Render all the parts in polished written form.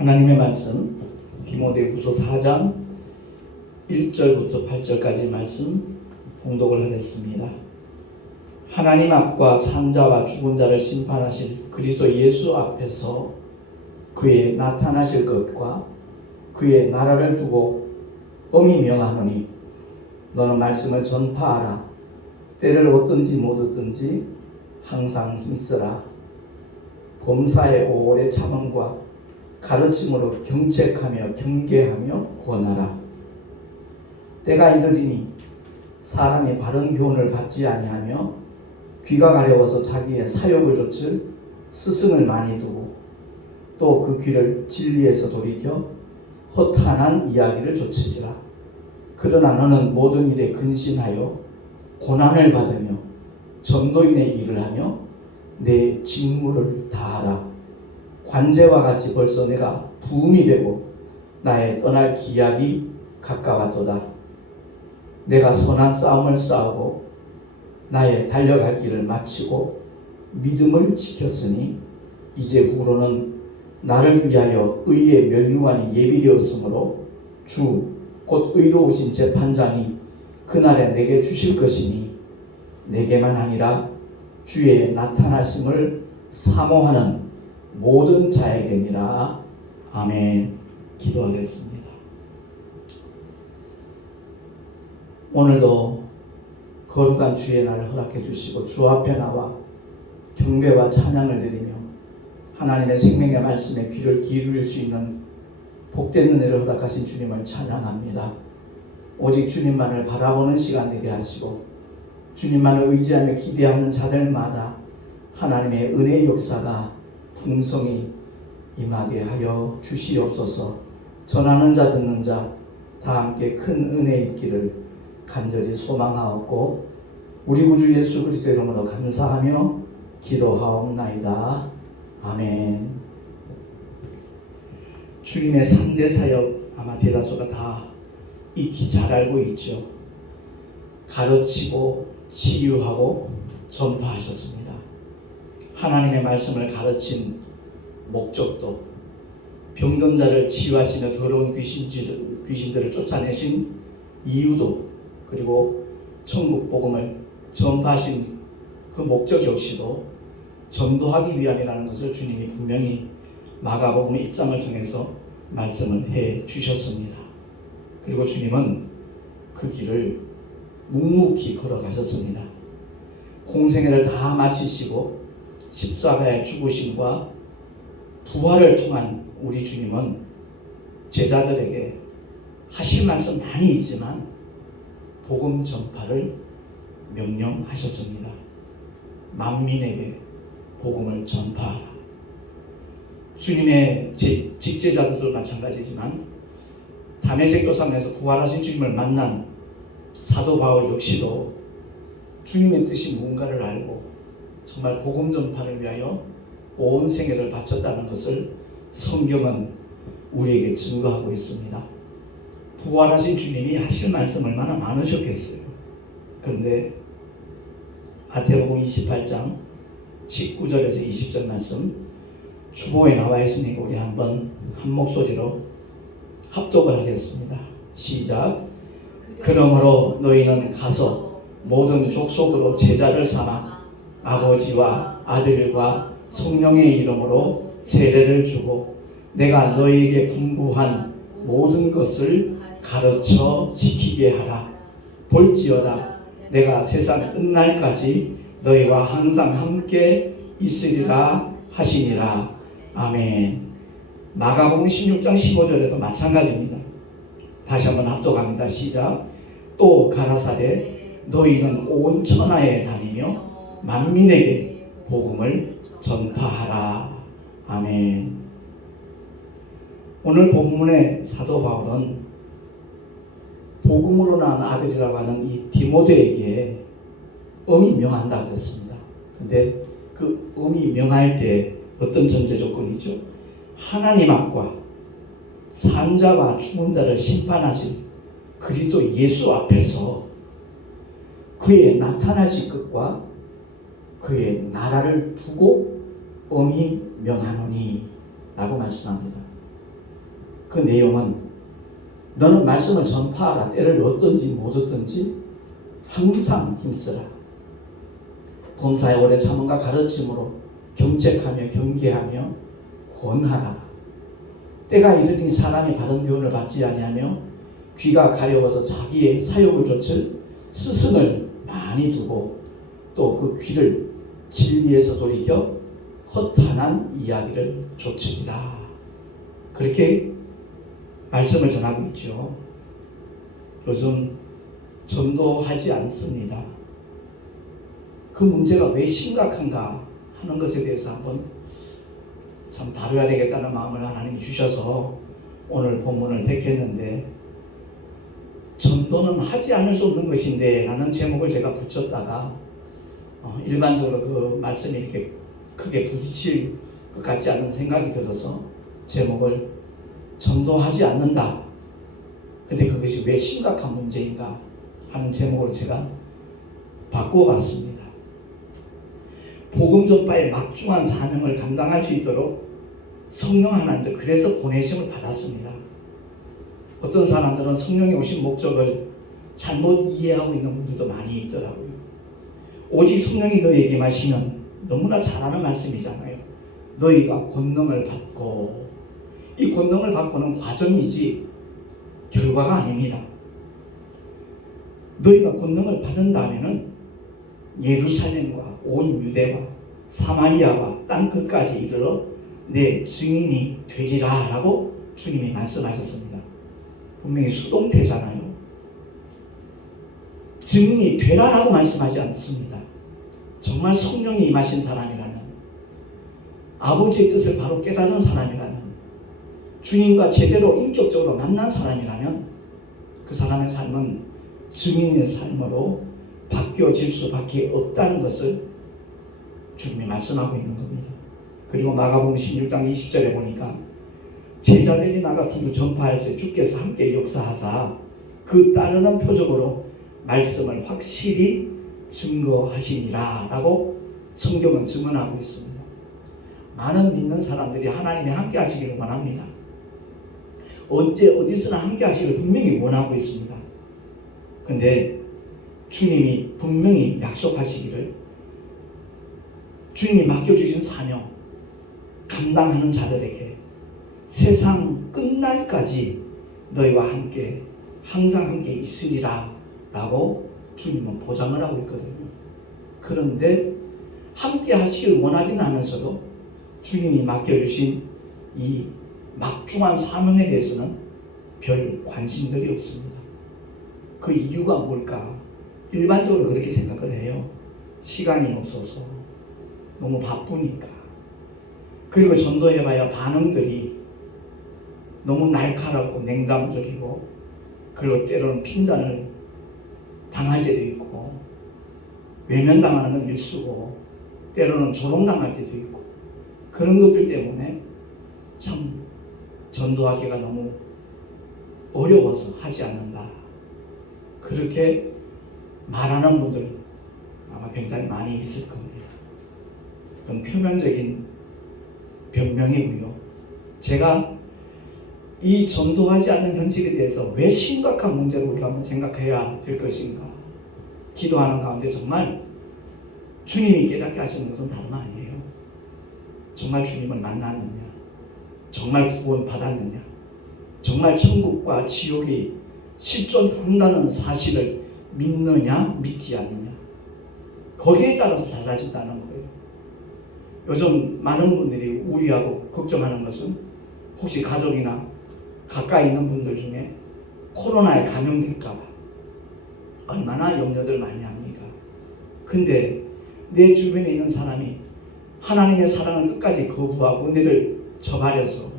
하나님의 말씀 디모데후서 4장 1절부터 8절까지 말씀 봉독을 하겠습니다. 하나님 앞과 산자와 죽은 자를 심판하실 그리스도 예수 앞에서 그의 나타나실 것과 그의 나라를 두고 엄히 명하노니 너는 말씀을 전파하라. 때를 얻든지 못 얻든지 항상 힘쓰라. 범사의 오래 참음과 가르침으로 경책하며 경계하며 권하라. 때가 이르리니 사람이 바른 교훈을 받지 아니하며 귀가 가려워서 자기의 사욕을 좇을 스승을 많이 두고 또 그 귀를 진리에서 돌이켜 허탄한 이야기를 좇으리라. 그러나 너는 모든 일에 근신하여 고난을 받으며 전도인의 일을 하며 내 직무를 다하라. 관제와 같이 벌써 내가 부음이 되고 나의 떠날 기약이 가까웠도다. 내가 선한 싸움을 싸우고 나의 달려갈 길을 마치고 믿음을 지켰으니 이제 후로는 나를 위하여 의의 면류관이 예비되었으므로 주 곧 의로우신 재판장이 그날에 내게 주실 것이니 내게만 아니라 주의 나타나심을 사모하는 모든 자에게니라. 아멘. 기도하겠습니다. 오늘도 거룩한 주의 날을 허락해 주시고 주 앞에 나와 경배와 찬양을 드리며 하나님의 생명의 말씀에 귀를 기울일 수 있는 복된 은혜를 허락하신 주님을 찬양합니다. 오직 주님만을 바라보는 시간 되게 하시고 주님만을 의지하며 기대하는 자들마다 하나님의 은혜의 역사가 풍성히 임하게 하여 주시옵소서. 전하는 자 듣는 자 다 함께 큰 은혜 있기를 간절히 소망하옵고 우리 구주 예수 그리스도의 이름으로 감사하며 기도하옵나이다. 아멘. 주님의 3대 사역 아마 대다수가 다 익히 잘 알고 있죠. 가르치고 치유하고 전파하셨습니다. 하나님의 말씀을 가르친 목적도 병든 자를 치유하시며 더러운 귀신들을 쫓아내신 이유도 그리고 천국 복음을 전파하신 그 목적 역시도 전도하기 위함이라는 것을 주님이 분명히 마가복음 1장을 통해서 말씀을 해 주셨습니다. 그리고 주님은 그 길을 묵묵히 걸어가셨습니다. 공생애를 다 마치시고 십자가의 죽으심과 부활을 통한 우리 주님은 제자들에게 하실 말씀 많이 있지만 복음 전파를 명령하셨습니다. 만민에게 복음을 전파하라. 주님의 직제자들도 마찬가지지만 다메섹 도상에서 부활하신 주님을 만난 사도 바울 역시도 주님의 뜻이 무언가를 알고 정말 복음 전파를 위하여 온 생애를 바쳤다는 것을 성경은 우리에게 증거하고 있습니다. 부활하신 주님이 하실 말씀 얼마나 많으셨겠어요. 그런데 마태복음 28장 19절에서 20절 말씀 주보에 나와 있으니까 우리 한번 한 목소리로 합독을 하겠습니다. 시작. 그러므로 너희는 가서 모든 족속으로 제자를 삼아 아버지와 아들과 성령의 이름으로 세례를 주고 내가 너희에게 분부한 모든 것을 가르쳐 지키게 하라. 볼지어다 내가 세상 끝날까지 너희와 항상 함께 있으리라 하시니라. 아멘. 마가복음 16장 15절에도 마찬가지입니다. 다시 한번 합독합니다. 시작. 또 가라사대 너희는 온 천하에 다니며 만민에게 복음을 전파하라. 아멘. 오늘 본문의 사도 바울은 복음으로 낳은 아들이라고 하는 이 디모데에게 엄히 명한다고 했습니다. 근데 그 엄히 명할 때 어떤 전제 조건이죠? 하나님 앞과 산자와 죽은 자를 심판하실 그리스도 예수 앞에서 그의 나타나실 것과 그의 나라를 두고 엄히 명하노니 라고 말씀합니다. 그 내용은 너는 말씀을 전파하라. 때를 얻든지 못 얻든지 항상 힘쓰라. 본사에 오래 참음과 가르침으로 경책하며 경계하며 권하라. 때가 이르니 사람이 바른 교훈을 받지 아니하며 귀가 가려워서 자기의 사욕을 좇을 스승을 많이 두고 또 그 귀를 진리에서 돌이켜 허탄한 이야기를 좇으리라. 그렇게 말씀을 전하고 있죠. 요즘 전도하지 않습니다. 그 문제가 왜 심각한가 하는 것에 대해서 한번 참 다뤄야 되겠다는 마음을 하나님이 주셔서 오늘 본문을 택했는데, 전도는 하지 않을 수 없는 것인데 라는 제목을 제가 붙였다가 일반적으로 그 말씀이 이렇게 크게 부딪힐 것 같지 않은 생각이 들어서 제목을 전도하지 않는다. 근데 그것이 왜 심각한 문제인가 하는 제목을 제가 바꾸어 봤습니다. 복음 전파의 막중한 사명을 감당할 수 있도록 성령 하나님도 그래서 보내심을 받았습니다. 어떤 사람들은 성령이 오신 목적을 잘못 이해하고 있는 분들도 많이 있더라고요. 오직 성령이 너에게 임하시면, 너무나 잘하는 말씀이잖아요. 너희가 권능을 받고, 이 권능을 받고는 과정이지 결과가 아닙니다. 너희가 권능을 받은 다음에는 예루살렘과 온 유대와 사마리아와 땅 끝까지 이르러 내 증인이 되리라 라고 주님이 말씀하셨습니다. 분명히 수동태잖아요. 증인이 되라라고 말씀하지 않습니다. 정말 성령이 임하신 사람이라면, 아버지의 뜻을 바로 깨닫는 사람이라면, 주님과 제대로 인격적으로 만난 사람이라면 그 사람의 삶은 증인의 삶으로 바뀌어질 수밖에 없다는 것을 주님이 말씀하고 있는 겁니다. 그리고 마가복음 16장 20절에 보니까 제자들이 나가 두루 전파할세 주께서 함께 역사하사 그 따르는 표적으로 말씀을 확실히 증거하시니라 라고 성경은 증언하고 있습니다. 많은 믿는 사람들이 하나님이 함께 하시기를 원합니다. 언제 어디서나 함께 하시기를 분명히 원하고 있습니다. 근데 주님이 분명히 약속하시기를, 주님이 맡겨주신 사명 감당하는 자들에게 세상 끝날까지 너희와 함께 항상 함께 있으리라 라고 주님은 보장을 하고 있거든요. 그런데 함께 하시길 원하긴 하면서도 주님이 맡겨주신 이 막중한 사명에 대해서는 별 관심들이 없습니다. 그 이유가 뭘까? 일반적으로 그렇게 생각을 해요. 시간이 없어서, 너무 바쁘니까, 그리고 전도해봐야 반응들이 너무 날카롭고 냉담적이고, 그리고 때로는 핀잔을 당할 때도 있고, 외면당하는 건 일수고, 때로는 조롱당할 때도 있고, 그런 것들 때문에 참 전도하기가 너무 어려워서 하지 않는다. 그렇게 말하는 분들 아마 굉장히 많이 있을 겁니다. 그건 표면적인 변명이고요. 제가 이 전도하지 않는 현실에 대해서 왜 심각한 문제로 우리가 한번 생각해야 될 것인가. 기도하는 가운데 정말 주님이 깨닫게 하시는 것은 다름 아니에요. 정말 주님을 만났느냐, 정말 구원 받았느냐, 정말 천국과 지옥이 실존한다는 사실을 믿느냐 믿지 않느냐, 거기에 따라서 달라진다는 거예요. 요즘 많은 분들이 우려하고 걱정하는 것은 혹시 가족이나 가까이 있는 분들 중에 코로나에 감염될까 봐 얼마나 염려들 많이 합니까? 근데 내 주변에 있는 사람이 하나님의 사랑을 끝까지 거부하고 은혜를 저버려서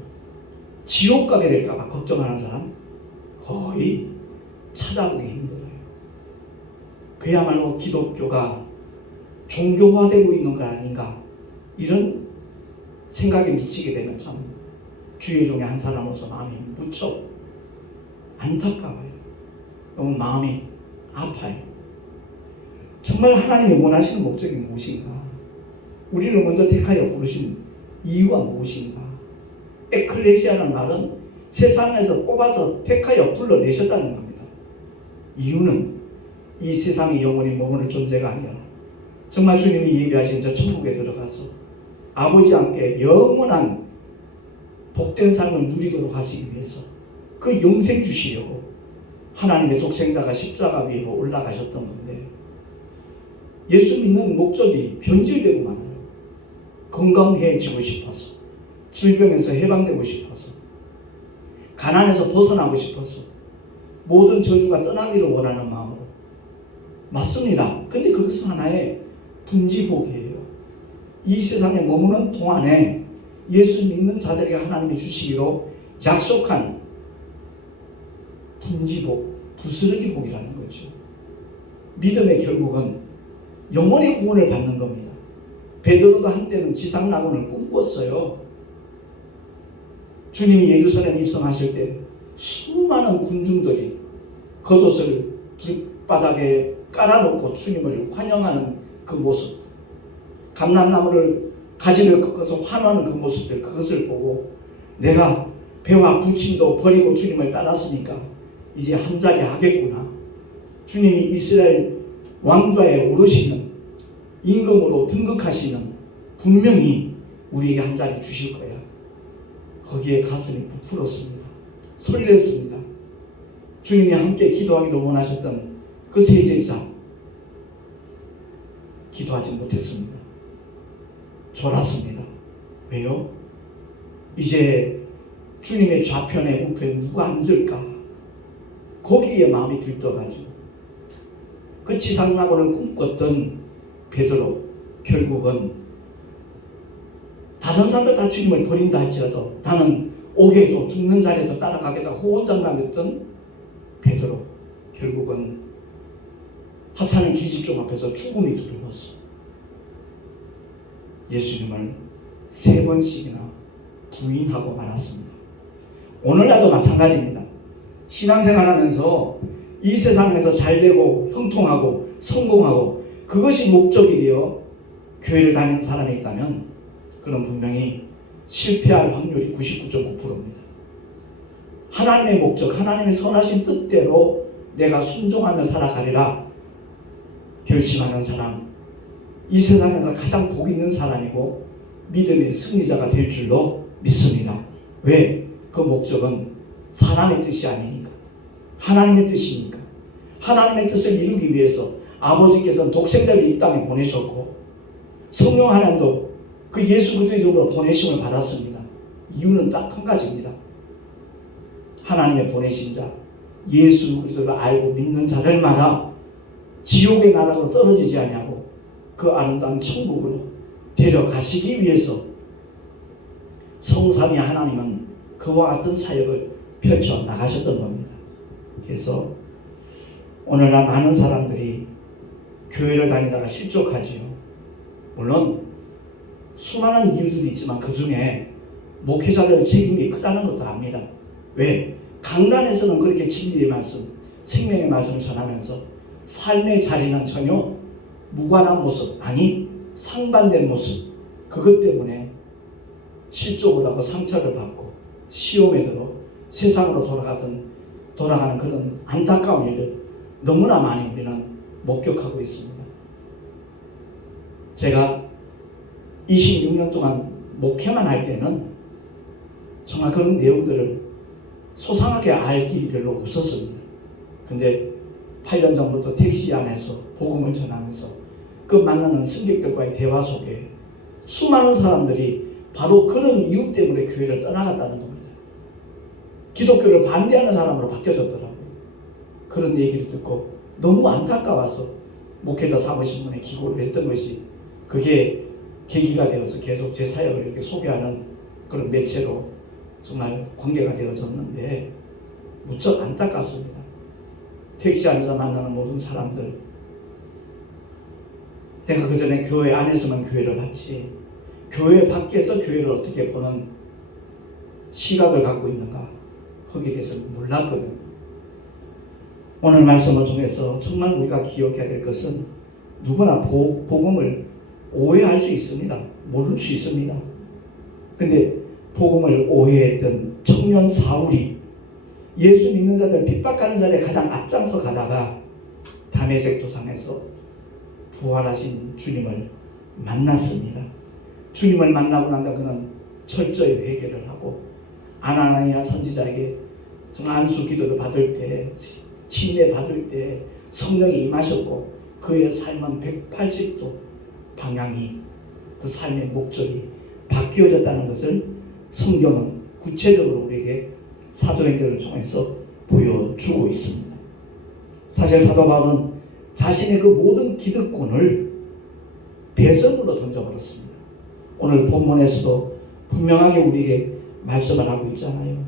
지옥 가게 될까 봐 걱정하는 사람 거의 찾아보기 힘들어요. 그야말로 기독교가 종교화되고 있는 거 아닌가, 이런 생각에 미치게 되면 참 주의 종의 한 사람으로서 마음이 무척 안타까워요. 너무 마음이 아파요. 정말 하나님이 원하시는 목적이 무엇인가? 우리를 먼저 택하여 부르신 이유가 무엇인가? 에클레시아라는 말은 세상에서 뽑아서 택하여 불러내셨다는 겁니다. 이유는 이 세상에 영원히 머무는 존재가 아니라 정말 주님이 예비하신 저 천국에 들어가서 아버지와 함께 영원한 복된 삶을 누리도록 하시기 위해서 그 영생 주시려고 하나님의 독생자가 십자가 위로 올라가셨던 건데, 예수 믿는 목적이 변질되고 많아요. 건강해지고 싶어서, 질병에서 해방되고 싶어서, 가난에서 벗어나고 싶어서, 모든 저주가 떠나기를 원하는 마음으로. 맞습니다. 근데 그것은 하나의 분지복이에요. 이 세상에 머무는 동안에 예수 믿는 자들에게 하나님이 주시기로 약속한 분지복, 부스러기 복이라는 거죠. 믿음의 결국은 영원히 구원을 받는 겁니다. 베드로도 한때는 지상낙원을 꿈꿨어요. 주님이 예루살렘 입성하실 때 수많은 군중들이 겉옷을 길바닥에 깔아놓고 주님을 환영하는 그 모습, 감람나무를 가지를 꺾어서 환호하는 그 모습들, 그것을 보고 내가 배와 부친도 버리고 주님을 따랐으니까 이제 한자리 하겠구나. 주님이 이스라엘 왕좌에 오르시는 임금으로 등극하시는 분명히 우리에게 한자리 주실 거야. 거기에 가슴이 부풀었습니다. 설렜습니다. 주님이 함께 기도하기도 원하셨던 그 세 제자, 기도하지 못했습니다. 졸았습니다. 왜요? 이제 주님의 좌편에 우편에 누가 앉을까? 거기에 마음이 들떠가지고 그 지상낙원을 꿈꿨던 베드로, 결국은 다른 사람들 다 주님을 버린다 할지라도 나는 오게도 죽는 자리에도 따라가겠다 호언장담했던 베드로, 결국은 하찮은 기집종 앞에서 죽음이 두려웠어. 예수님을 3번씩이나 부인하고 말았습니다. 오늘날도 마찬가지입니다. 신앙생활하면서 이 세상에서 잘되고 형통하고 성공하고 그것이 목적이 되어 교회를 다니는 사람이 있다면 그는 분명히 실패할 확률이 99.9%입니다. 하나님의 목적, 하나님의 선하신 뜻대로 내가 순종하며 살아가리라 결심하는 사람, 이 세상에서 가장 복 있는 사람이고 믿음의 승리자가 될 줄로 믿습니다. 왜? 그 목적은 사람의 뜻이 아니니까, 하나님의 뜻이니까. 하나님의 뜻을 이루기 위해서 아버지께서는 독생자를 이 땅에 보내셨고 성령 하나님도 그 예수 그리스도의 이름으로 보내심을 받았습니다. 이유는 딱 한 가지입니다. 하나님의 보내신 자 예수 그리스도를 알고 믿는 자들마다 지옥의 나라로 떨어지지 아니하고 그 아름다운 천국으로 데려가시기 위해서 성삼위 하나님은 그와 같은 사역을 펼쳐 나가셨던 겁니다. 그래서 오늘날 많은 사람들이 교회를 다니다가 실족하지요. 물론 수많은 이유들이 있지만 그 중에 목회자들 책임이 크다는 것도 압니다. 왜? 강단에서는 그렇게 진리의 말씀, 생명의 말씀을 전하면서 삶의 자리는 전혀 무관한 모습, 아니 상반된 모습, 그것 때문에 실족을 하고 상처를 받고 시험에 들어 세상으로 돌아가는 그런 안타까운 일들 너무나 많이 우리는 목격하고 있습니다. 제가 26년 동안 목회만 할 때는 정말 그런 내용들을 소상하게 알 길이 별로 없었습니다. 근데 8년 전부터 택시 안에서 복음을 전하면서 그 만나는 승객들과의 대화 속에 수많은 사람들이 바로 그런 이유 때문에 교회를 떠나갔다는 겁니다. 기독교를 반대하는 사람으로 바뀌어졌더라고요. 그런 얘기를 듣고 너무 안타까워서 목회자 사무신문에 기고를 했던 것이 그게 계기가 되어서 계속 제 사역을 이렇게 소개하는 그런 매체로 정말 관계가 되어졌는데 무척 안타깝습니다. 택시 안에서 만나는 모든 사람들, 내가 그 전에 교회 안에서만 교회를 봤지 교회 밖에서 교회를 어떻게 보는 시각을 갖고 있는가, 거기에 대해서 몰랐거든요. 오늘 말씀을 통해서 정말 우리가 기억해야 될 것은 누구나 복음을 오해할 수 있습니다. 모를 수 있습니다. 근데 복음을 오해했던 청년 사울이 예수 믿는 자들 핍박하는 자리에 가장 앞장서 가다가 다메섹 도상에서 부활하신 주님을 만났습니다. 주님을 만나고 난다 그는 철저히 회개를 하고 아나니아 선지자에게 안수 기도를 받을 때, 침례 받을 때 성령이 임하셨고 그의 삶은 180도 방향이, 그 삶의 목적이 바뀌어졌다는 것을 성경은 구체적으로 우리에게 사도행전을 통해서 보여주고 있습니다. 사실 사도 바울은 자신의 그 모든 기득권을 배선으로 던져버렸습니다. 오늘 본문에서도 분명하게 우리에게 말씀을 하고 있잖아요.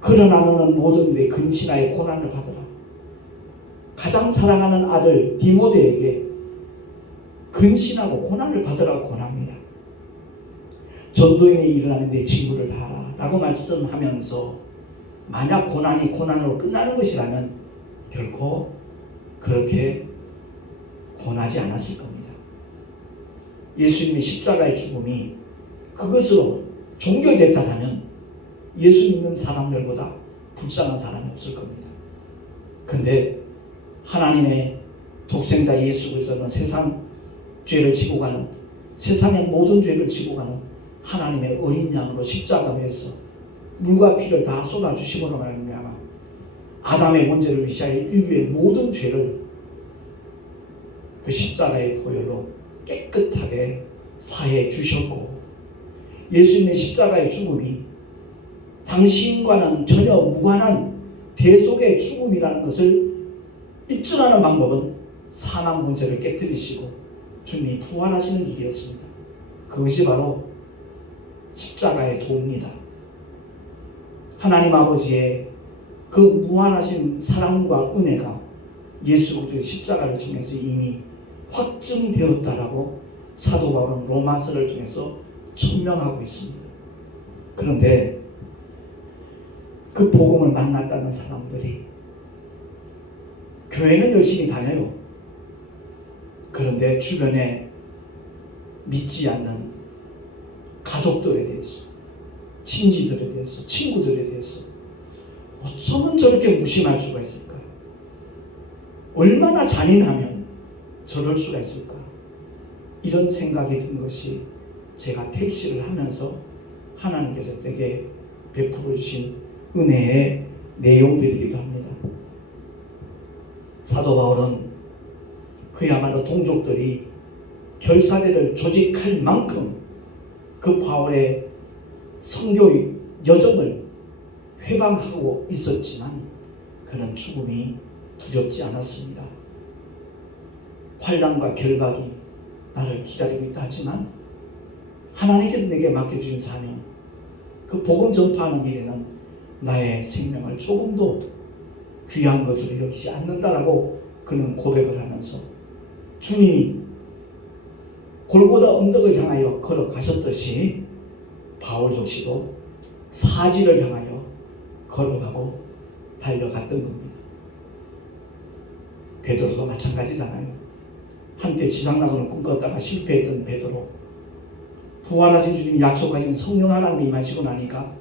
그러나 너는 모든 일에 근신하여 고난을 받으라. 가장 사랑하는 아들 디모데에게 근신하고 고난을 받으라고 권합니다. 전도인이 일어나면 내 친구를 다하라 라고 말씀하면서 만약 고난이 고난으로 끝나는 것이라면 결코 그렇게 권하지 않았을 겁니다. 예수님의 십자가의 죽음이 그것으로 종결됐다면 예수 믿는 사람들보다 불쌍한 사람이 없을 겁니다. 근데 하나님의 독생자 예수 그리스도는 세상 죄를 지고 가는, 세상의 모든 죄를 지고 가는 하나님의 어린 양으로 십자가에서 물과 피를 다 쏟아주심으로 말미암아 아담의 원죄를 위시하여 인류의 모든 죄를 그 십자가의 보혈로 깨끗하게 사해 주셨고, 예수님의 십자가의 죽음이 당신과는 전혀 무관한 대속의 죽음이라는 것을 입증하는 방법은 사망 문제를 깨뜨리시고 주님이 부활하시는 일이었습니다. 그것이 바로 십자가의 도입니다. 하나님 아버지의 그 무한하신 사랑과 은혜가 예수 그리스도의 십자가를 통해서 이미 확증되었다라고 사도 바울은 로마서를 통해서 천명하고 있습니다. 그런데 그 복음을 만났다는 사람들이 교회는 열심히 다녀요. 그런데 주변에 믿지 않는 가족들에 대해서, 친지들에 대해서, 친구들에 대해서 어쩌면 저렇게 무심할 수가 있을까? 얼마나 잔인하면 저럴 수가 있을까? 이런 생각이 든 것이 제가 택시를 하면서 하나님께서 내게 베풀어 주신 은혜의 내용들이기도 합니다. 사도 바울은 그야말로 동족들이 결사대를 조직할 만큼 그 바울의 선교의 여정을 회방하고 있었지만 그는 죽음이 두렵지 않았습니다. 환난과 결박이 나를 기다리고 있다 하지만 하나님께서 내게 맡겨주신 사명, 그 복음 전파하는 일에는 나의 생명을 조금도 귀한 것으로 여기지 않는다라고 그는 고백을 하면서 주님이 골고다 언덕을 향하여 걸어가셨듯이 바울 역시도 사지를 향하여 걸어가고 달려갔던 겁니다. 베드로도 마찬가지잖아요. 한때 지상낙원을 꿈꿨다가 실패했던 베드로, 부활하신 주님이 약속하신 성령 하나님이 임하시고 나니까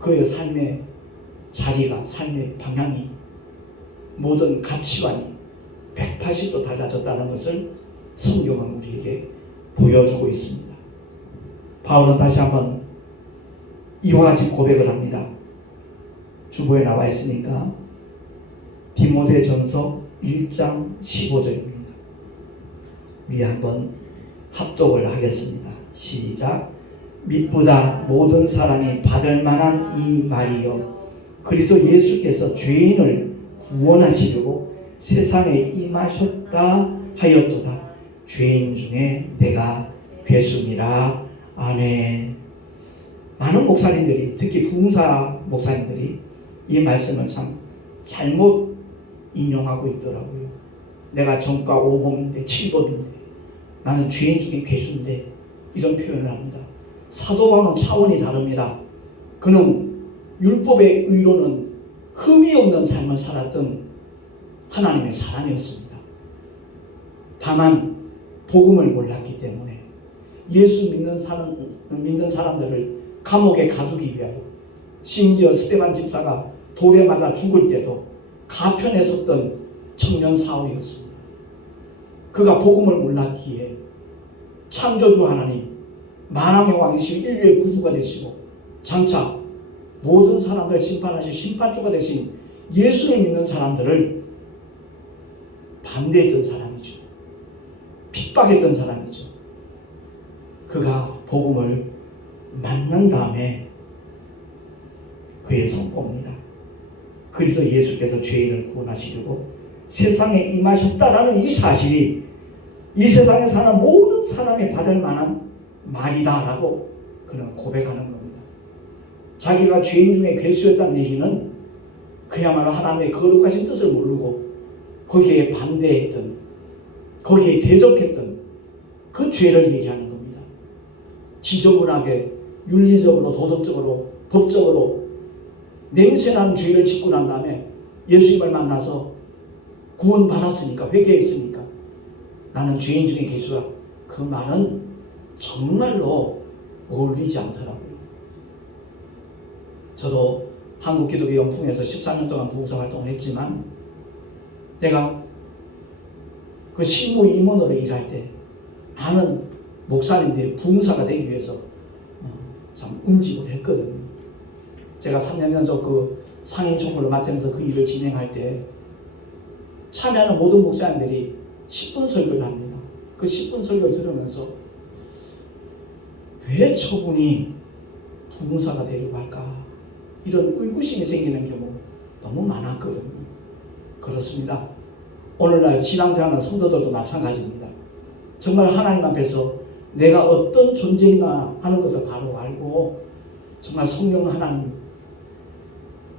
그의 삶의 자리가, 삶의 방향이, 모든 가치관이 180도 달라졌다는 것을 성경은 우리에게 보여주고 있습니다. 바울은 다시 한번 이와 같이 고백을 합니다. 주보에 나와 있으니까 디모데전서 1장 15절입니다. 우리 한번 합독을 하겠습니다. 시작. 믿보다 모든 사람이 받을 만한 이 말이요 그리스도 예수께서 죄인을 구원하시려고 세상에 임하셨다 하였도다. 죄인 중에 내가 괴수니라. 아멘. 많은 목사님들이, 특히 부흥사 목사님들이 이 말씀을 참 잘못 인용하고 있더라고요. 내가 전과 5범인데 7범인데 나는 죄인 중에 괴수인데 이런 표현을 합니다. 사도 바울은 차원이 다릅니다. 그는 율법의 의로는 흠이 없는 삶을 살았던 하나님의 사람이었습니다. 다만 복음을 몰랐기 때문에 예수 믿는 사람들을 감옥에 가두기 위하여, 심지어 스데반 집사가 돌에 맞아 죽을 때도 가편에 섰던 청년 사울이었습니다. 그가 복음을 몰랐기에 창조주 하나님, 만왕의 왕이시고 인류의 구주가 되시고 장차 모든 사람들 심판하실 심판주가 되신 예수를 믿는 사람들을 반대했던 사람이죠. 핍박했던 사람이죠. 그가 복음을 만난 다음에 그의 선포입니다. 그래서 예수께서 죄인을 구원하시려고 세상에 임하셨다라는 이 사실이 이 세상에 사는 모든 사람이 받을 만한 말이다라고 그는 고백하는 겁니다. 자기가 죄인 중에 괴수였다는 얘기는 그야말로 하나님의 거룩하신 뜻을 모르고 거기에 반대했던, 거기에 대적했던 그 죄를 얘기하는 겁니다. 지저분하게 윤리적으로, 도덕적으로, 법적으로 냄새나는 죄를 짓고 난 다음에 예수님을 만나서 구원받았으니까, 회개했으니까 나는 죄인 중에 괴수다. 그 말은 정말로 어울리지 않더라고요. 저도 한국기독교 영풍에서 14년 동안 부흥사 활동을 했지만 제가 그 신부 임원으로 일할 때 많은 목사님들이 부흥사가 되기 위해서 참 움직임을 했거든요. 제가 3년 연속 그 상임 총무를 맡으면서 그 일을 진행할 때 참여하는 모든 목사님들이 10분 설교를 합니다. 그 10분 설교를 들으면서 왜 저분이 부흥사가 되려고 할까? 이런 의구심이 생기는 경우 너무 많았거든요. 그렇습니다. 오늘날 신앙생활하는 성도들도 마찬가지입니다. 정말 하나님 앞에서 내가 어떤 존재인가 하는 것을 바로 알고 정말 성령 하나님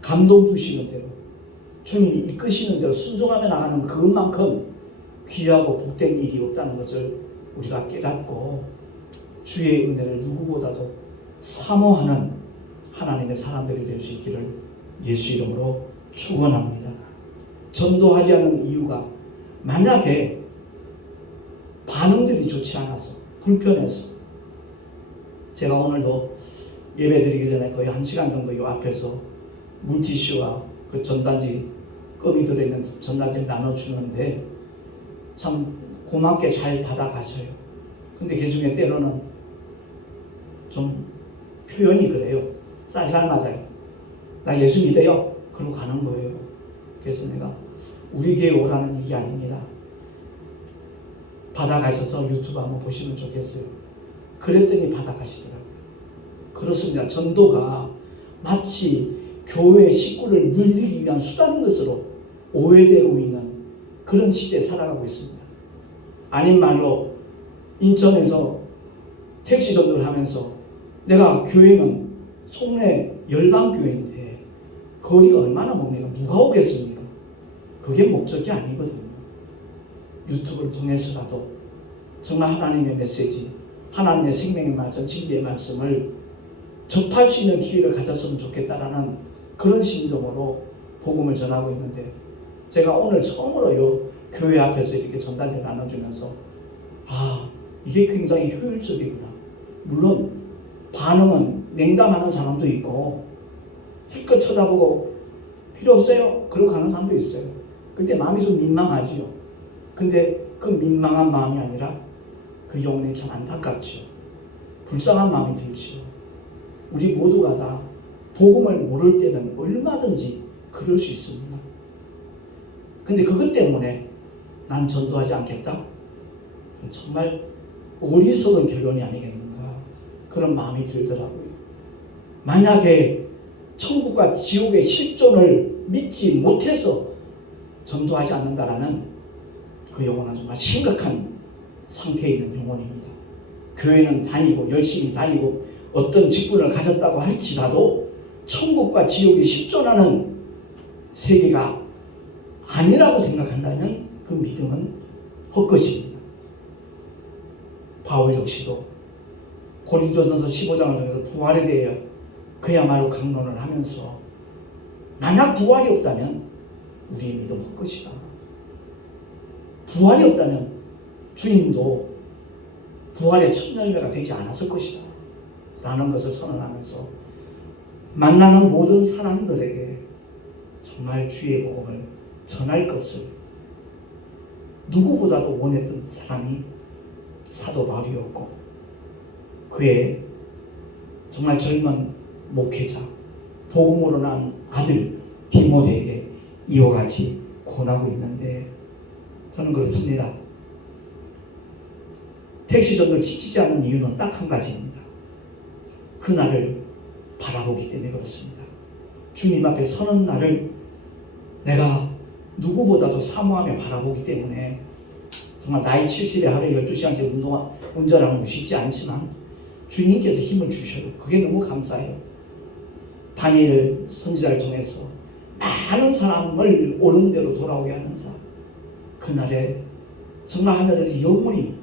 감동 주시는 대로 주님이 이끄시는 대로 순종하며 나가는 그것만큼 귀하고 복된 일이 없다는 것을 우리가 깨닫고 주의 은혜를 누구보다도 사모하는 하나님의 사람들이 될 수 있기를 예수 이름으로 축원합니다. 전도하지 않는 이유가 만약에 반응들이 좋지 않아서, 불편해서, 제가 오늘도 예배 드리기 전에 거의 1시간 정도 이 앞에서 물티슈와 그 전단지, 껌이 들어있는 전단지를 나눠주는데 참 고맙게 잘 받아가셔요. 근데 그 중에 때로는 좀 표현이 그래요. 쌀쌀 맞아요. 나 예수 믿어요. 그러고 가는 거예요. 그래서 내가 우리 교회 오라는 얘기 아닙니다. 받아가셔서 유튜브 한번 보시면 좋겠어요. 그랬더니 받아가시더라고요. 그렇습니다. 전도가 마치 교회 식구를 늘리기 위한 수단인 것으로 오해되고 있는 그런 시대에 살아가고 있습니다. 아닌 말로 인천에서 택시 전도를 하면서 내가 교회는 송내 열방교회인데 거리가 얼마나 멉니까? 누가 오겠습니까? 그게 목적이 아니거든요. 유튜브를 통해서라도 정말 하나님의 메시지, 하나님의 생명의 말씀, 진리의 말씀을 접할 수 있는 기회를 가졌으면 좋겠다라는 그런 심정으로 복음을 전하고 있는데 제가 오늘 처음으로 교회 앞에서 이렇게 전단지를 나눠주면서 이게 굉장히 효율적이구나. 물론 반응은 냉담하는 사람도 있고 힘껏 쳐다보고 필요 없어요 그러고 가는 사람도 있어요. 그때 마음이 좀 민망하지요. 근데 그 민망한 마음이 아니라 그 영혼이 참 안타깝지요. 불쌍한 마음이 들지요. 우리 모두가 다 복음을 모를 때는 얼마든지 그럴 수 있습니다. 근데 그것 때문에 난 전도하지 않겠다? 정말 어리석은 결론이 아니겠는가 그런 마음이 들더라고요. 만약에 천국과 지옥의 실존을 믿지 못해서 전도하지 않는다라는 그 영혼은 정말 심각한 상태에 있는 영혼입니다. 교회는 다니고 열심히 다니고 어떤 직분을 가졌다고 할지라도 천국과 지옥이 실존하는 세계가 아니라고 생각한다면 그 믿음은 헛것입니다. 바울 역시도 고린도전서 15장을 통해서 부활에 대해 그야말로 강론을 하면서 만약 부활이 없다면 우리의 믿음 헛것이다. 부활이 없다면 주님도 부활의 첫 열매가 되지 않았을 것이다 라는 것을 선언하면서 만나는 모든 사람들에게 정말 주의 복음을 전할 것을 누구보다도 원했던 사람이 사도 바울이었고, 그의 정말 젊은 목회자, 복음으로 난 아들 디모데에게 이와 같이 권하고 있는데, 저는 그렇습니다. 택시전도를 지치지 않는 이유는 딱 한 가지입니다. 그날을 바라보기 때문에 그렇습니다. 주님 앞에 서는 날을 내가 누구보다도 사모하며 바라보기 때문에, 정말 나이 70에 하루에 12시간씩 운전하는 거 쉽지 않지만 주님께서 힘을 주셔도 그게 너무 감사해요. 다니엘 선지자를 통해서 많은 사람을 옳은 대로 돌아오게 하면서 그날에 정말 하늘에서 영원히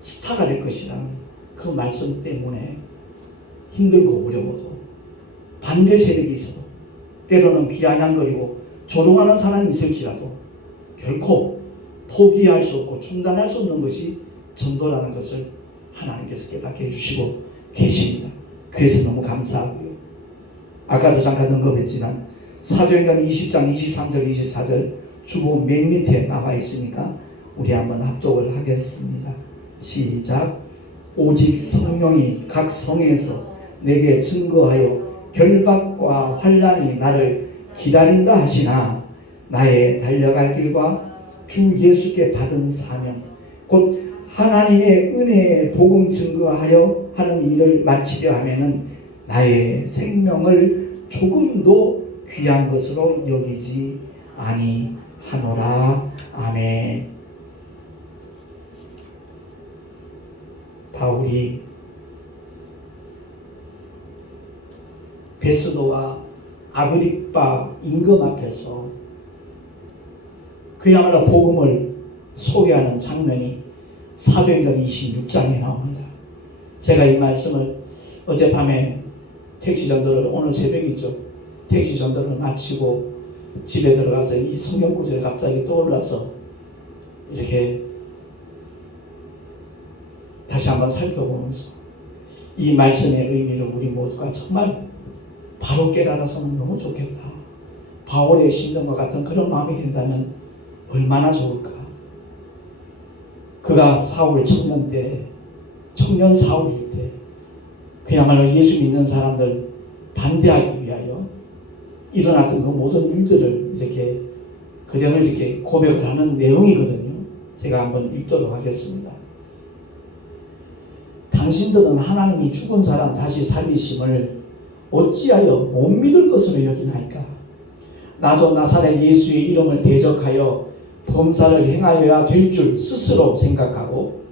스타가 될 것이라는 그 말씀 때문에 힘들고 어려워도, 반대 세력이 있어도, 때로는 비아냥거리고 조롱하는 사람이 있을지라도 결코 포기할 수 없고 중단할 수 없는 것이 전도라는 것을 하나님께서 깨닫게 해주시고 계십니다. 그래서 너무 감사하고요. 아까도 잠깐 언급했지만 사도행전 20장 23절 24절 주보 맨 밑에 나와 있으니까 우리 한번 합독을 하겠습니다. 시작. 오직 성령이 각 성에서 내게 증거하여 결박과 환난이 나를 기다린다 하시나, 나의 달려갈 길과 주 예수께 받은 사명 곧 하나님의 은혜의 복음 증거하려 하는 일을 마치려 하면은 나의 생명을 조금도 귀한 것으로 여기지 아니하노라. 아멘. 바울이 베스도와 아그리빠 임금 앞에서 그야말로 복음을 소개하는 장면이 사도행전 26장에 나옵니다. 제가 이 말씀을 어젯밤에 택시 전도를, 오늘 새벽이죠, 택시 전도를 마치고 집에 들어가서 이 성경 구절이 갑자기 떠올라서 이렇게 다시 한번 살펴보면서 이 말씀의 의미를 우리 모두가 정말 바로 깨달아서는 너무 좋겠다. 바울의 심정과 같은 그런 마음이 된다면 얼마나 좋을까. 그가 사울 청년 때, 청년 사울일 때 그야말로 예수 믿는 사람들 반대하기 위하여 일어났던 그 모든 일들을 이렇게 그대로 이렇게 고백을 하는 내용이거든요. 제가 한번 읽도록 하겠습니다. 당신들은 하나님이 죽은 사람 다시 살리심을 어찌하여 못 믿을 것으로 여기나이까. 나도 나사렛 예수의 이름을 대적하여 범사를 행하여야 될 줄 스스로 생각하고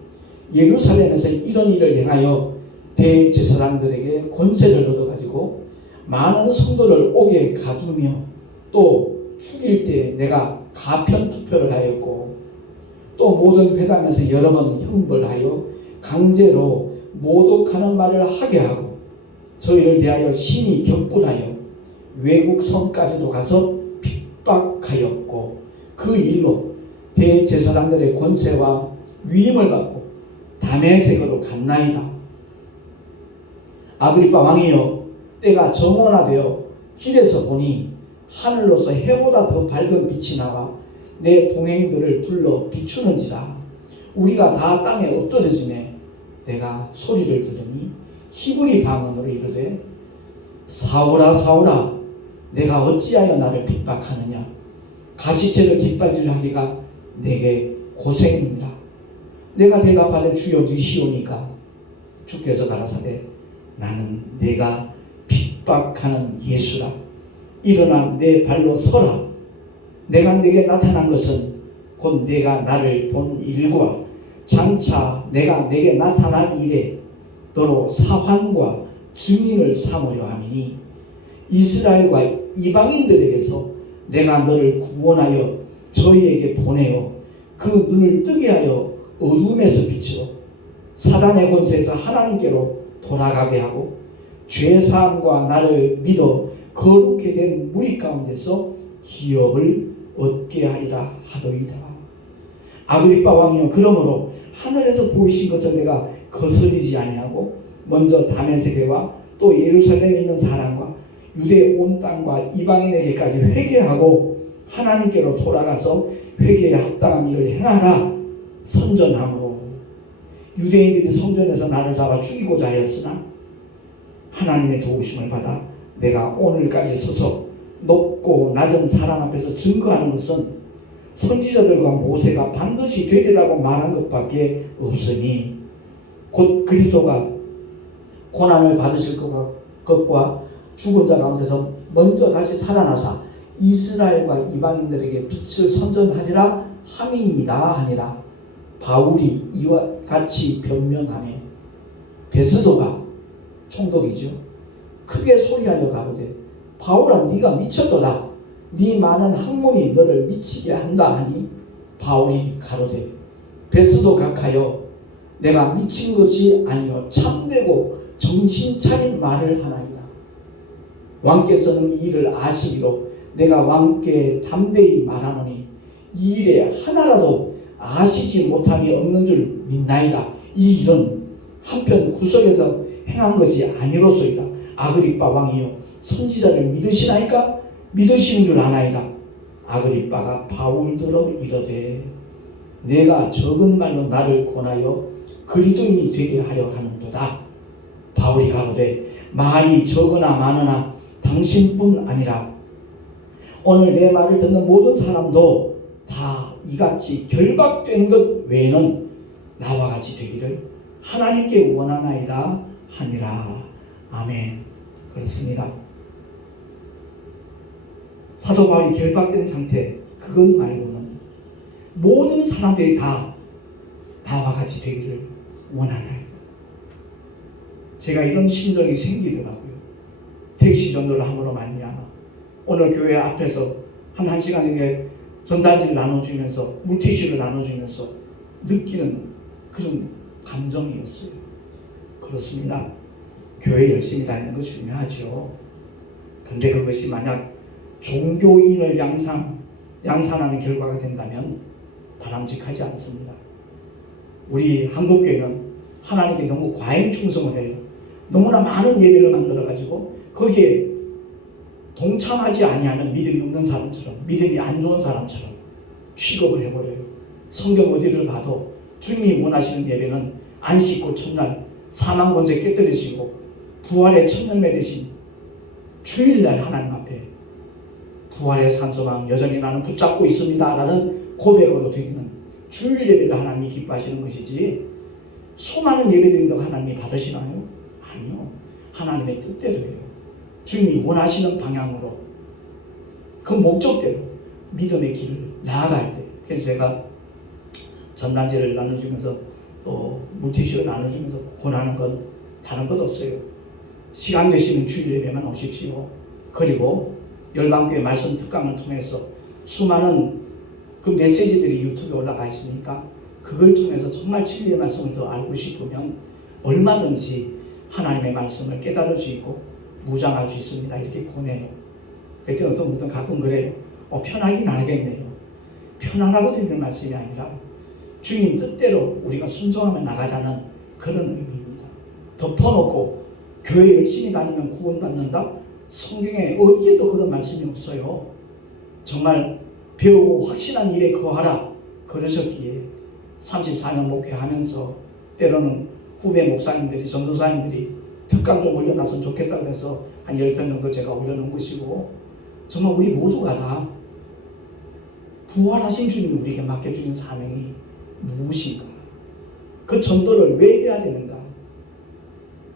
예루살렘에서 이런 일을 행하여 대제사장들에게 권세를 얻어가지고 많은 성도를 옥에 가두며 또 죽일 때 내가 가편 투표를 하였고 또 모든 회당에서 여러 번 형벌하여 강제로 모독하는 말을 하게 하고 저희를 대하여 심히 격분하여 외국 성까지도 가서 핍박하였고 그 일로 대제사장들의 권세와 위임을 받고 다메섹으로 갔나이다. 아그리빠 왕이여, 때가 정원화되어 길에서 보니 하늘로서 해보다 더 밝은 빛이 나와 내 동행들을 둘러 비추는지라. 우리가 다 땅에 엎드러지매 내가 소리를 들으니 히브리 방언으로 이르되 사울아 사울아 내가 어찌하여 나를 핍박하느냐. 가시체를 깃발질하기가 내게 고생이니라. 내가 대답하되 주여 니시오니까 주께서 가라사대 나는 내가 핍박하는 예수라. 일어나 내 발로 서라. 내가 내게 나타난 것은 곧 내가 나를 본 일과 장차 내가 내게 나타난 일에 너로 사환과 증인을 삼으려 함이니 이스라엘과 이방인들에게서 내가 너를 구원하여 저희에게 보내어 그 눈을 뜨게 하여 어둠에서 비추어 사단의 권세에서 하나님께로 돌아가게 하고 죄사함과 나를 믿어 거룩게 된 무리 가운데서 기업을 얻게 하리라 하더이다. 아그리빠 왕이여, 그러므로 하늘에서 보이신 것을 내가 거스르지 아니하고 먼저 다메섹에와 또 예루살렘에 있는 사람과 유대 온 땅과 이방인에게까지 회개하고 하나님께로 돌아가서 회개에 합당한 일을 행하라 선전함으로 유대인들이 성전에서 나를 잡아 죽이고자 하였으나 하나님의 도우심을 받아 내가 오늘까지 서서 높고 낮은 사람 앞에서 증거하는 것은 선지자들과 모세가 반드시 되리라고 말한 것밖에 없으니 곧 그리스도가 고난을 받으실 것과 죽은 자 가운데서 먼저 다시 살아나사 이스라엘과 이방인들에게 빛을 선전하리라 함이니이다 하니라. 바울이 이와 같이 변명하매 베스도가 총독이죠. 크게 소리하여 가로되 바울아 네가 미쳤도다. 네 많은 학문이 너를 미치게 한다 하니 바울이 가로되 베스도 각하여 내가 미친 것이 아니요 참되고 정신 차린 말을 하나이다. 왕께서는 이 일을 아시기로 내가 왕께 담대히 말하노니 이 일에 하나라도 아시지 못함이 없는 줄 믿나이다. 이 일은 한편 구석에서 행한 것이 아니로소이다. 아그리빠 왕이여 선지자를 믿으시나이까? 믿으시는 줄 아나이다. 아그리빠가 바울더러 이르되 내가 적은 말로 나를 권하여 그리스도인이 되게 하려 하는도다. 바울이 가로되 말이 적으나 많으나 당신뿐 아니라 오늘 내 말을 듣는 모든 사람도 다 이같이 결박된 것 외에는 나와 같이 되기를 하나님께 원하나이다 하니라. 아멘. 그렇습니다. 사도 바울이 결박된 상태 그것 말고는 모든 사람들이 다 나와 같이 되기를 원하나이다. 제가 이런 심정이 생기더라고요. 택시 전도를 함으로 말미암아 오늘 교회 앞에서 한 시간에 전단지를 나눠주면서 물티슈를 나눠주면서 느끼는 그런 감정이었어요. 그렇습니다. 교회 열심히 다니는 거 중요하죠. 근데 그것이 만약 종교인을 양산하는 결과가 된다면 바람직하지 않습니다. 우리 한국교회는 하나님께 너무 과잉 충성을 해요. 너무나 많은 예배를 만들어가지고 거기에 동참하지 아니하는 믿음이 없는 사람처럼, 믿음이 안 좋은 사람처럼 취급을 해버려요. 성경 어디를 봐도 주님이 원하시는 예배는 안식고 첫날 사망 권세 깨뜨리시고 부활의 첫 열매 되신 주일날 하나님 앞에 부활의 산소망 여전히 나는 붙잡고 있습니다 라는 고백으로 드리는 주일 예배를 하나님이 기뻐하시는 것이지 수많은 예배드린다고 하나님이 받으시나요? 아니요. 하나님의 뜻대로예요. 주님이 원하시는 방향으로 그 목적대로 믿음의 길을 나아갈 때. 그래서 제가 전단지를 나눠주면서 또 물티슈를 나눠주면서 권하는 건 다른 것 없어요. 시간 되시면 주일 예배만 오십시오. 그리고 열방교회 말씀 특강을 통해서 수많은 그 메시지들이 유튜브에 올라가 있으니까 그걸 통해서 정말 진리의 말씀을 더 알고 싶으면 얼마든지 하나님의 말씀을 깨달을 수 있고 무장할 수 있습니다. 이렇게 권해요. 그때 어떤 분들은 가끔 그래요. 편하긴 하겠네요. 편안하고 되는 말씀이 아니라 주님 뜻대로 우리가 순종하며 나가자는 그런 의미입니다. 덮어놓고 교회 열심히 다니면 구원받는다? 성경에 어디에도 그런 말씀이 없어요. 정말 배우고 확신한 일에 거하라 그러셨기에 34년 목회하면서 때로는 후배 목사님들이 전도사님들이 특강 좀 올려놨으면 좋겠다고 해서 한 10편 정도 제가 올려놓은 것이고 정말 우리 모두가 다 부활하신 주님이 우리에게 맡겨주신 사명이 무엇인가? 그 전도를 왜 해야 되는가?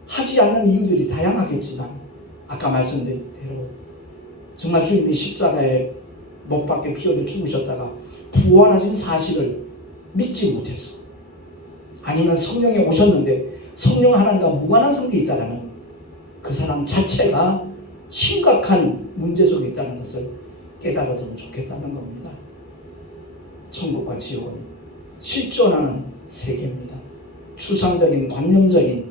하지 않는 이유들이 다양하겠지만 아까 말씀드린 대로 정말 주님이 십자가에 못 박혀 피 흘려 죽으셨다가 부활하신 사실을 믿지 못해서 아니면 성령이 오셨는데 성령 하나님과 무관한 상태에 있다는 그 사람 자체가 심각한 문제 속에 있다는 것을 깨달았으면 좋겠다는 겁니다. 천국과 지옥은 실존하는 세계입니다. 추상적인 관념적인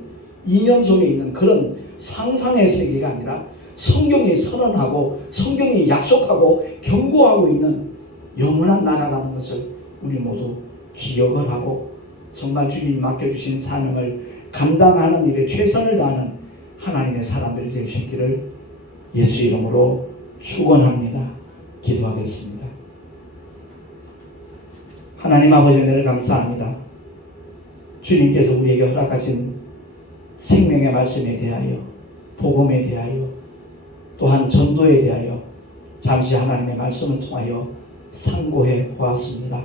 이념 속에 있는 그런 상상의 세계가 아니라 성경이 선언하고 성경이 약속하고 경고하고 있는 영원한 나라라는 것을 우리 모두 기억을 하고 정말 주님이 맡겨주신 사명을 감당하는 일에 최선을 다하는 하나님의 사람들이 될 수 있기를 예수 이름으로 축원합니다. 기도하겠습니다. 하나님 아버지 은혜를 감사합니다. 주님께서 우리에게 허락하신 생명의 말씀에 대하여, 복음에 대하여, 또한 전도에 대하여 잠시 하나님의 말씀을 통하여 상고해 보았습니다.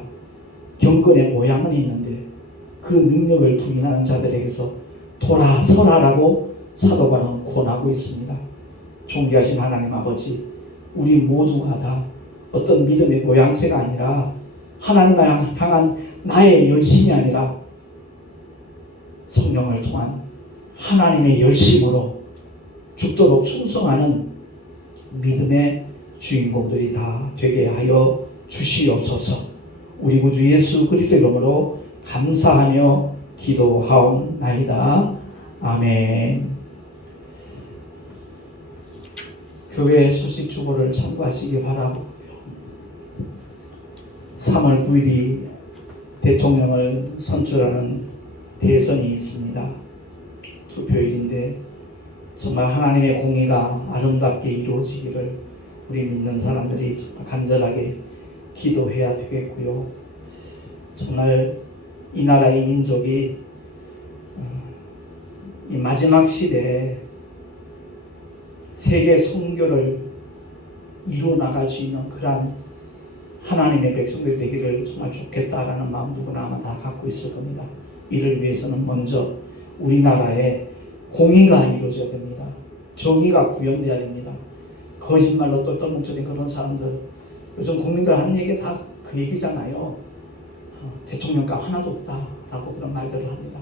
경건의 모양은 있는데 그 능력을 부인하는 자들에게서 돌아서라라고 사도 바울은 권하고 있습니다. 존귀하신 하나님 아버지, 우리 모두가 다 어떤 믿음의 모양새가 아니라 하나님을 향한 나의 열심이 아니라 성령을 통한 하나님의 열심으로 죽도록 충성하는 믿음의 주인공들이 다 되게 하여 주시옵소서. 우리 구주 예수 그리스도 이름으로 감사하며 기도하옵나이다. 아멘. 교회 소식 주보를 참고하시기 바라고요. 3월 9일이 대통령을 선출하는 대선이 있습니다. 투표일인데 정말 하나님의 공의가 아름답게 이루어지기를 우리 믿는 사람들이 정말 간절하게 기도해야 되겠고요. 정말 이 나라의 민족이 이 마지막 시대에 세계 선교를 이루어 나갈 수 있는 그러한 하나님의 백성들이 되기를 정말 좋겠다라는 마음 누구나 아마 다 갖고 있을 겁니다. 이를 위해서는 먼저 우리나라에 공의가 이루어져야 됩니다. 정의가 구현돼야 됩니다. 거짓말로 똘똘 뭉쳐진 그런 사람들, 요즘 국민들 하는 얘기 다 그 얘기잖아요. 대통령감 하나도 없다라고 그런 말들을 합니다.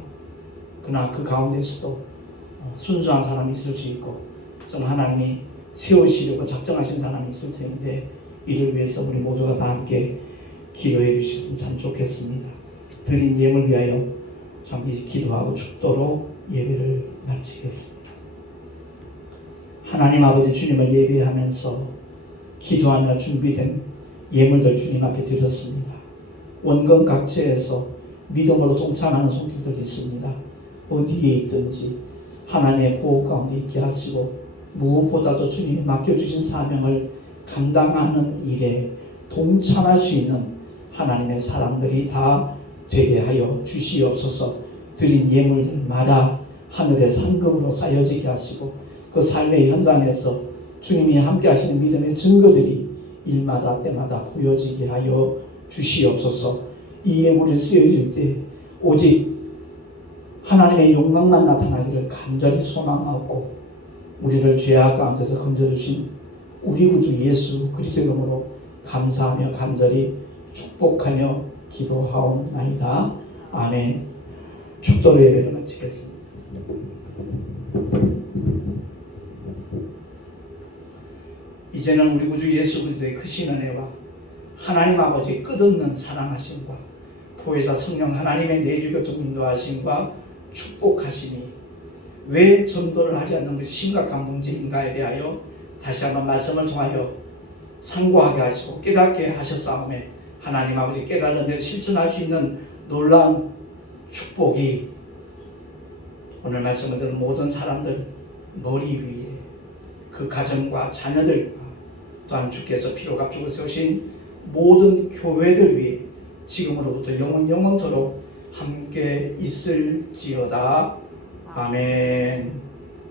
그러나 그 가운데서도 순수한 사람이 있을 수 있고 좀 하나님이 세우시려고 작정하신 사람이 있을 텐데 이를 위해서 우리 모두가 다 함께 기도해 주시면 참 좋겠습니다. 드린 예물 위하여 잠시 기도하고 축도로 예배를 마치겠습니다. 하나님 아버지 주님을 예배하면서 기도하며 준비된 예물들 주님 앞에 드렸습니다. 원건 각처에서 믿음으로 동참하는 손길들이 있습니다. 어디에 있든지 하나님의 보호 가운데 있게 하시고 무엇보다도 주님이 맡겨주신 사명을 감당하는 일에 동참할 수 있는 하나님의 사람들이 다 되게 하여 주시옵소서. 드린 예물들마다 하늘의 상급으로 쌓여지게 하시고 그 삶의 현장에서 주님이 함께 하시는 믿음의 증거들이 일마다 때마다 보여지게 하여 주시옵소서. 이 예물이 쓰여질 때 오직 하나님의 영광만 나타나기를 간절히 소망하고 우리를 죄악 가운데서 건져주신 우리 구주 예수 그리스도 이름으로 감사하며 간절히 축복하며 기도하옵나이다. 아멘. 축도로 예배를 마치겠습니다. 이제는 우리 구주 예수 그리스도의 크신 은혜와 하나님 아버지의 끝없는 사랑하심과 보혜사 성령 하나님의 내주교통 인도하심과 축복하심이 왜 전도를 하지 않는 것이 심각한 문제인가에 대하여 다시 한번 말씀을 통하여 상고하게 하시고 깨닫게 하셨사오매 하나님 아버지 깨달은 대로 실천할 수 있는 놀라운 축복이 오늘 말씀을 들은 모든 사람들 머리 위에 그 가정과 자녀들과 또한 주께서 피로 값주고 세우신 모든 교회들 위해 지금으로부터 영원토록 함께 있을지어다. 아멘.